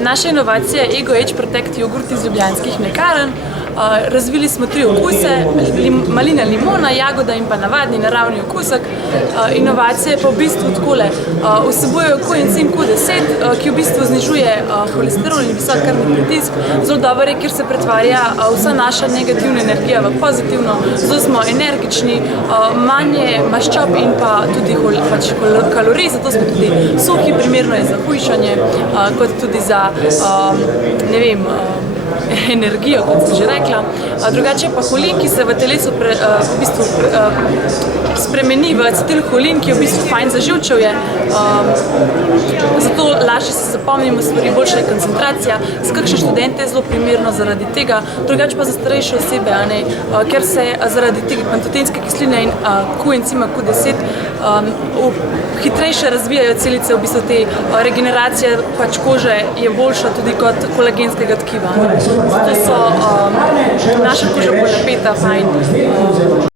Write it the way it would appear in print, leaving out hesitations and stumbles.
Naša inovacija je Ego Age Protect jogurt iz ljubljanskih mlekarn. Razvili smo 3 okuse, malina, limona, jagoda in pa navadni naravni okusek. Inovacija je pa v bistvu takole, vsebujejo koencim Q10, ki v bistvu znižuje holesterol in visok krvni pritisk. Zelo dober je, ker se pretvarja vsa naša negativna energija v pozitivno, zelo smo energični, manje maščob in pa tudi kalorij, zato smo tudi suhi, primerno je za hujšanje, kot tudi za, ne vem, energijo, kot sem že rekla. Drugače pa holin, ki se v telesu v bistvu spremeni v acetilholin, ki je v bistvu fajn za živčevje, zato lažje se zapomnimo stvari, boljša je koncentracija. S kakšne študente je zelo primerno zaradi tega, drugače pa za starejše osebe, ker se zaradi tega pantotenske kisline in koencima Q10 hitreje razvijajo celice, v bistvu te regeneracije pač kože je boljša tudi kot kolagenskega tkiva. Zato so naša koža bolj napeta, fajn.